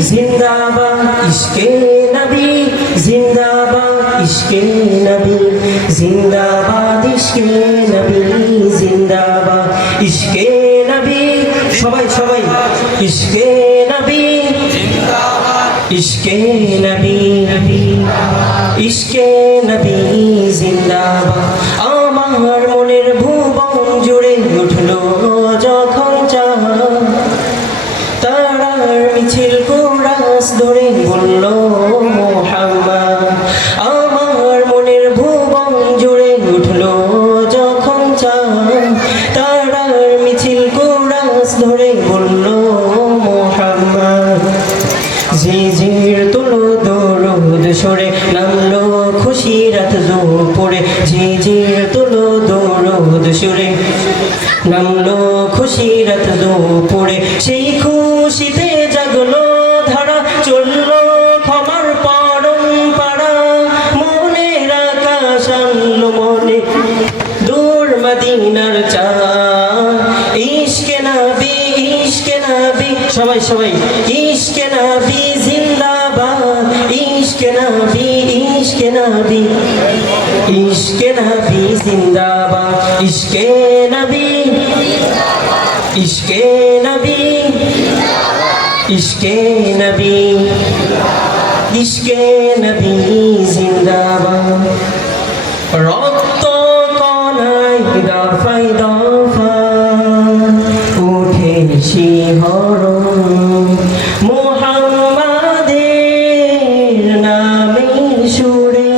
जिंदाबाद इश्के नबी जिंदाबाद इश्के नबी जिंदाबाद इश्के नबी जिंदाबाद इश्के नबी সবাই সবাই इश्के नबी इश्के नबी इश्के नबी जिंदाबाद আমার মনের ভুবন জুড়ে উঠলো যখন চাহ তারার মিছিল কোরাস ধরে বলল মুহাম্মদ আমার মনের ভুবন জুড়ে উঠলো যখন চাহ তারার মিছিল কোরাস ধরে বলল মুহাম্মদ জিজির তুলো দরুদ সরে নামলো খুশি রাত দুপুরে জিজির তুলো দরুদ সরে নামলো খুশি রাত দুপুরে সেই খুশিতে জাগলো ধারা চললো ক্ষমার পরম্পরা মনের আকাশ আনলো মনে দূর মদিনার চাঁদ ইশকে নবী সবাই সবাই ইশকে নবী জিন্দাবাদ ইশকে নবী इश्के नबी जिंदाबाद इश्के नबी इश्के नबी इश्के नबी इश्के नबी जिंदाबाद रक्त कणाय दफाয় দফায় উঠে শিহরণ মুহাম্মাদের নামের সুরে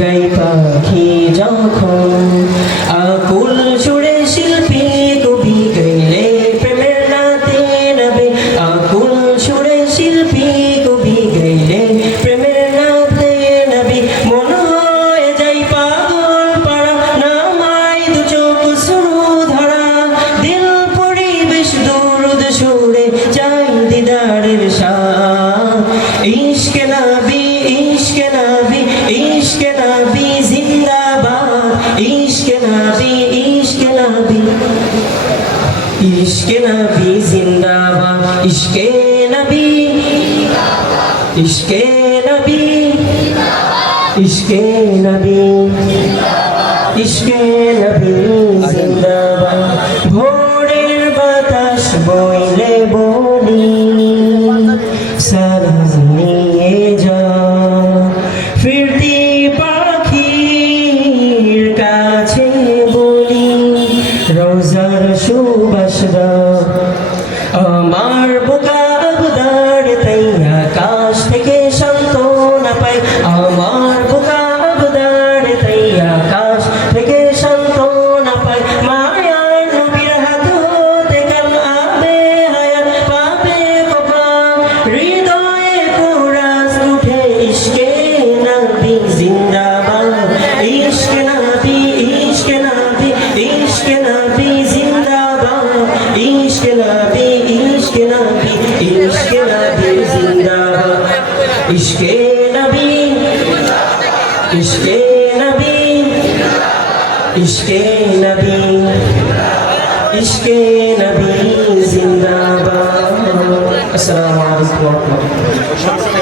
গাই পাখি যখন আকুল সুরে শিল্পী কবি গাইলে প্রেমের নাতে নবে আকুল সুরে শিল্পী কবি গাইলে প্রেমের নাতে নবী মন হয়ে যাই পাগল পাড়া নামাই দু চোখ শুরু ধরা দিল পরিবেশ দরুদ সুরে চাই দিদারের শাহ ইশকে নবী इश्के नबी जिंदाबाद इश्के नबी इश्के नबी जिंदाबाद इश्के नबी इश्के नबी इश्के नबी इश्के नबी जिंदाबाद भोरेर बातास বইলে বলি সালাম নিয়ে যা ফিরতি পাখির কাছে বলি রোজার সুবাস আমার বুকা আবদার তাই আকাশ থেকে সান্ত্বনা পাই আমার বুকা আবদার তাই আকাশ থেকে সান্ত্বনা পাই মায়ার নবীর হাত হতে কাল আবে হায়াত পাবে কপা হৃদয়ে কুরাস উঠে ইশকে नबी जिंदाबाद इश्के नबी जिंदाबाद इश्के नबी जिंदाबाद इश्के नबी इश्के नबी इश्के नबी इश्के नबी जिंदाबाद अस्सलामु अलैकुम।